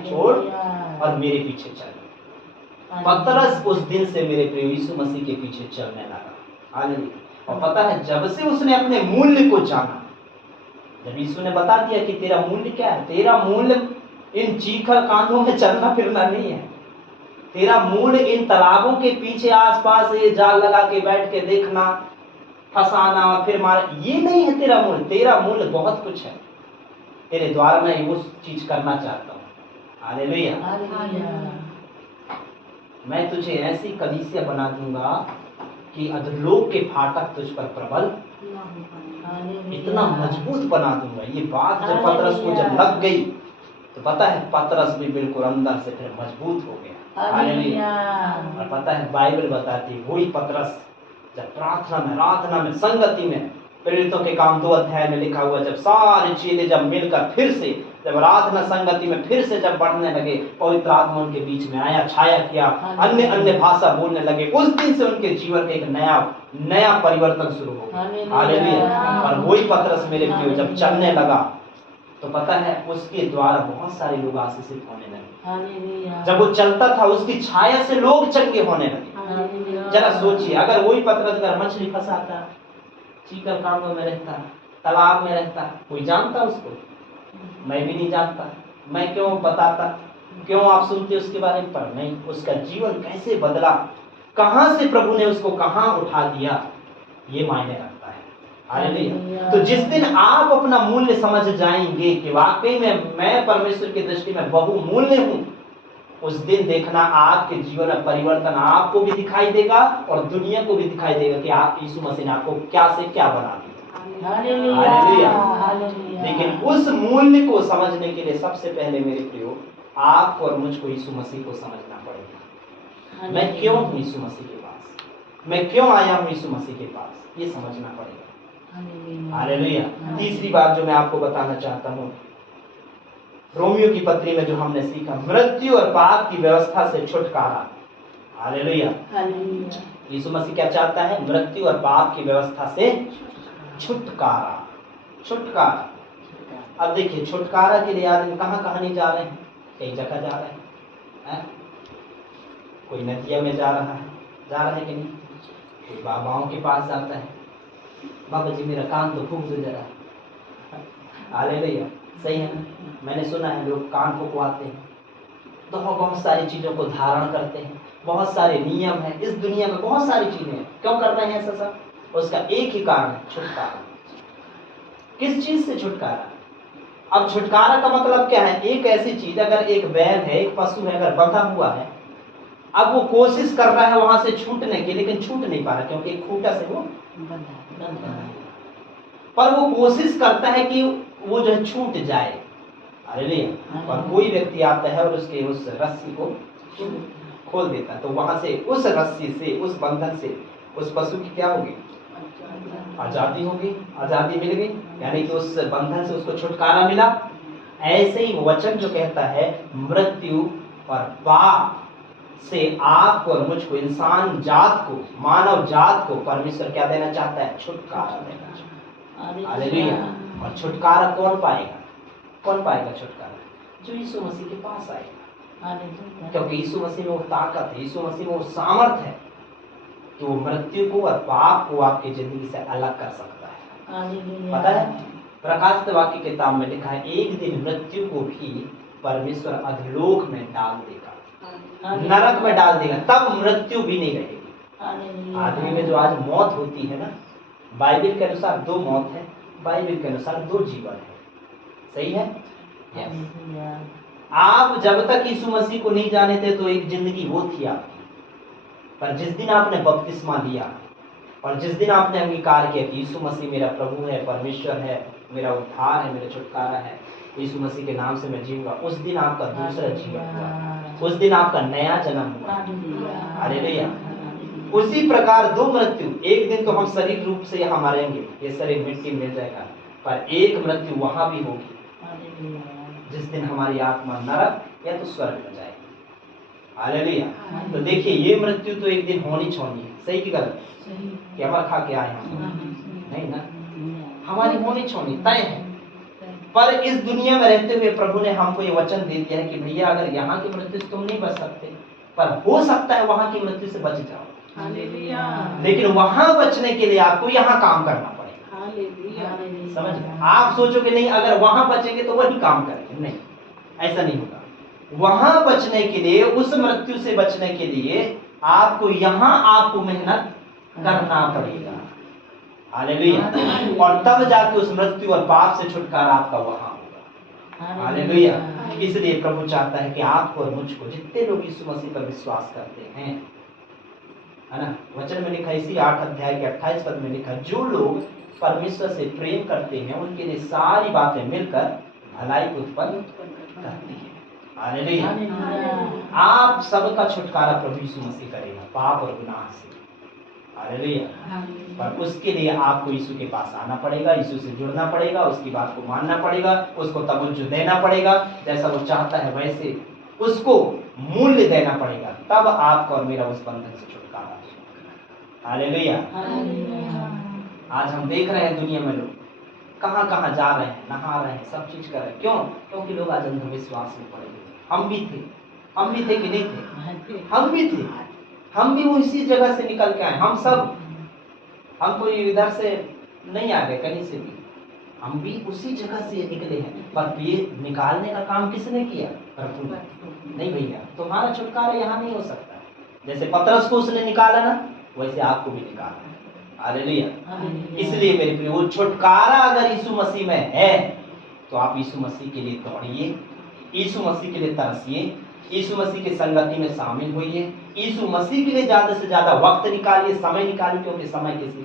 पीछे छोड़ और मेरे पीछे चल। पतरस उस दिन से मेरे प्रिय यीशु मसीह के पीछे चलने लगा। हालेलुया। और पता है, जब से उसने अपने मूल्य को जाना, जब यीशु ने बता दिया कि तेरा मूल्य क्या है, तेरा मूल्य इन चीखल कांधों में चलना फिरना नहीं है, तेरा मूल्य इन तालाबों के पीछे आसपास ये जाल लगा के बैठ के देखना, फंसाना और फिर मार, ये नहीं है तेरा मूल्य। तेरा मूल्य बहुत कुछ है, तेरे द्वारा मैं वो चीज करना चाहता हूँ। हालेलुया। मैं तुझे ऐसी कलीसिया बना दूंगा कि अधोलोक के फाटक तुझ पर प्रबल, इतना मजबूत बना दूंगा। ये बात जब पतरस को जब लग गई तो पता है पतरस भी बिल्कुल अंदर से फिर मजबूत हो गया। हालेलुया। और पता है बाइबल बताती है वही पतरस जब प्रार्थना में संगति में, प्रेरितों के काम 2 अध्याय में लिखा हुआ, जब सारे चेले जब मिलकर फिर से जब प्रार्थना संगति में फिर से जब बढ़ने लगे, पवित्र आत्मा उनके बीच में आया, छाया किया, अन्य भाषा बोलने लगे। उस दिन से उनके जीवन का एक नया परिवर्तन शुरू हो गया। हालेलुया। और वही पतरस मेरे प्रियो जब चलने लगा तो पता है उसके द्वारा बहुत सारे लोग आशीषित होने लगे। जब वो चलता था उसकी छाया से लोग चंगे होने लगे। जरा सोचिए, अगर वही पतरस अगर मछली फंसाता, चीकल कांधों में रहता, तालाब में रहता, कोई जानता उसको? मैं भी नहीं जानता। मैं क्यों बताता, क्यों आप सुनते उसके बारे में? पर नहीं, उसका जीवन कैसे बदला, कहां से प्रभु ने उसको कहां उठा दिया, ये मायने रखता है। हालेलुया। तो जिस दिन आप अपना मूल्य समझ जाएंगे कि वाकई में मैं परमेश्वर की दृष्टि में बहुमूल्य हूं, उस दिन देखना आपके जीवन में परिवर्तन आपको भी दिखाई देगा और दुनिया को भी दिखाई देगा कि आप यीशु मसीह ने आपको क्या से क्या बना दिया। हालेलुया। लेकिन उस मूल्य को समझने के लिए सबसे पहले मेरे प्रियो आपको और मुझको यीशु मसीह को समझना पड़ेगा। मैं क्यों हूँ यीशु मसीह के पास, मैं क्यों आया हूँ यीशु मसीह के पास, ये समझना पड़ेगा। हालेलुया। तीसरी बात जो मैं आपको बताना चाहता हूँ, रोमियो की पत्री में जो हमने सीखा, मृत्यु और पाप की व्यवस्था से छुटकारा। हालेलुया। यीशु मसीह क्या चाहता है? मृत्यु और पाप की व्यवस्था से छुटकारा। अब देखिए, छुटकारा के लिए आदमी कहाँ कहाँ नहीं जा रहे हैं? कई जगह जा रहे हैं। कोई नदिया में जा रहा है कि नहीं? कोई बाबाओं के पास जाता है, बाबा जी मेरा कान तो फूंक दो जरा। हालेलुया। सही है ना? मैंने सुना है लोग कान फुकवाते हैं, तो बहुत सारी चीजों को धारण करते हैं, बहुत सारे नियम है इस दुनिया में, बहुत सारी चीजें हैं। क्यों कर रहे हैं ऐसा सब? उसका एक ही कारण है, छुटकारा। किस चीज से छुटकारा? अब छुटकारा का मतलब क्या है? एक ऐसी चीज, अगर एक बैल है, एक पशु है, अगर बंधा हुआ है, अब वो कोशिश कर रहा है वहां से छूटने की, लेकिन छूट नहीं पा रहा क्योंकि एक खूंटा से वो बंधा है। पर वो कोशिश करता है कि वो जो है छूट जाए। हालेलुया। और कोई व्यक्ति आता है और उसके उस रस्सी को खोल देता है, तो वहां से उस रस्सी से, उस बंधन से उस पशु की क्या होगी? आजादी होगी, आजादी मिल गई, यानी कि उस बंधन से उसको छुटकारा मिला। ऐसे ही वचन जो कहता है मृत्यु और पाप से आपको और मुझको, इंसान जात को, मानव जात को परमेश्वर क्या देना चाहता है? छुटकारा देना चाहता है। हालेलुया। और छुटकारा कौन पाएगा? कौन पाएगा छुटकारा? जो यीशु मसीह के पास आएगा। क्योंकि यीशु मसीह में वो ताकत है, यीशु मसीह में वो सामर्थ है कि वो मृत्यु को और पाप को आपकी जिंदगी से अलग कर सकता है। पता है, प्रकाशित वाक्य किताब में लिखा है, एक दिन मृत्यु को भी परमेश्वर अधोलोक में डाल देगा, नरक में डाल देगा, तब मृत्यु भी नहीं रहेगी। आदमी में जो आज मौत होती है ना, बाइबल के अनुसार 2 मौत है, बाइबल के अनुसार 2 जीवन है। सही है? आप जब तक यीशु मसीह को नहीं जाने थे तो एक जिंदगी वो थी आपकी, पर जिस दिन आपने बपतिस्मा लिया और जिस दिन आपने अंगीकार किया कि यीशु मसीह मेरा प्रभु है, परमेश्वर है, मेरा उद्धार है, मेरा छुटकारा है, यीशु मसीह के नाम से मैं जीऊंगा, उस दिन आपका दूसरा जीवन हुआ, उस दिन आपका नया जन्म हुआ। हालेलुया। उसी प्रकार 2 मृत्यु, एक दिन तो हम शरीर रूप से यहाँ मरेंगे, ये शरीर मिट्टी मिल जाएगा, पर एक मृत्यु वहां भी होगी जिस दिन हमारी आत्मा नरक या तो स्वर्ग में जाएगी। हालेलुया। तो देखिए, ये मृत्यु तो एक दिन होनी छोड़नी है। सही की गलत? कि अमर खा के आए हम? नहीं ना, हमारी होनी छोड़नी तय है। पर इस दुनिया में रहते हुए प्रभु ने हमको ये वचन दे दिया है कि भैया अगर यहाँ की मृत्यु से तुम नहीं बच सकते, पर हो सकता है वहां की मृत्यु से बच जाओ, लेकिन वहां बचने के लिए आपको यहाँ काम करना पड़ेगा। समझ गए? आप सोचोगे नहीं अगर वहां बचेंगे तो वही काम करेंगे, नहीं, ऐसा नहीं होगा। वहां बचने के लिए, उस मृत्यु से बचने के लिए आपको यहाँ आपको मेहनत करना पड़ेगा। हालेलुया। और तब जाके उस मृत्यु और पाप से छुटकारा आपका वहां होगा। हालेलुया। इसलिए प्रभु चाहता है कि आपको और मुझको, जितने लोग यीशु मसीह पर विश्वास करते हैं, है ना, वचन में लिखा, इसी 8 अध्याय के 28 पद में लिखा, जो लोग परमेश्वर से प्रेम करते हैं उनके लिए सारी बातें मिलकर भलाई उत्पन्न करती है। हालेलुया। आप सबका छुटकारा प्रभु यीशु मसीह करेगा पाप और गुनाह से। हालेलुया। पर उसके लिए आपको यीशु के पास आना पड़ेगा, यीशु से जुड़ना पड़ेगा, उसकी बात को मानना पड़ेगा, उसको तवज्जो देना पड़ेगा, जैसा वो चाहता है वैसे उसको मूल्य देना पड़ेगा, तब आपका और मेरा उस बंधन से छुटकारा। हालेलुया। आज हम देख रहे हैं दुनिया में लोग कहाँ कहाँ जा रहे हैं, नहा रहे हैं, सब चीज कर रहे हैं। क्यों? क्योंकि लोग आज अंधविश्वास में पड़े हुए। हम भी थे कि नहीं थे? हम भी थे, हम भी उसी जगह से निकल के आए। हम सब, हम कोई इधर से नहीं आ गए कहीं से भी, हम भी उसी जगह से निकले हैं। पर ये निकालने का काम किसने किया? प्रभु ने। नहीं भैया, तुम्हारा छुटकारा यहाँ नहीं हो सकता। जैसे पतरस को उसने निकाला ना, वैसे आपको भी निकालना है। हालेलुया। इसलिए मेरे प्रिय, वो छुटकारा अगर यीशु मसीह में है तो आप यीशु मसीह के लिए दौड़िए, यीशु मसीह के लिए तरसिए, यीशु मसीह की संगति में शामिल होइए, यीशु मसीह के लिए ज्यादा से ज्यादा वक्त निकालिए, समय निकालिए, क्योंकि समय किसी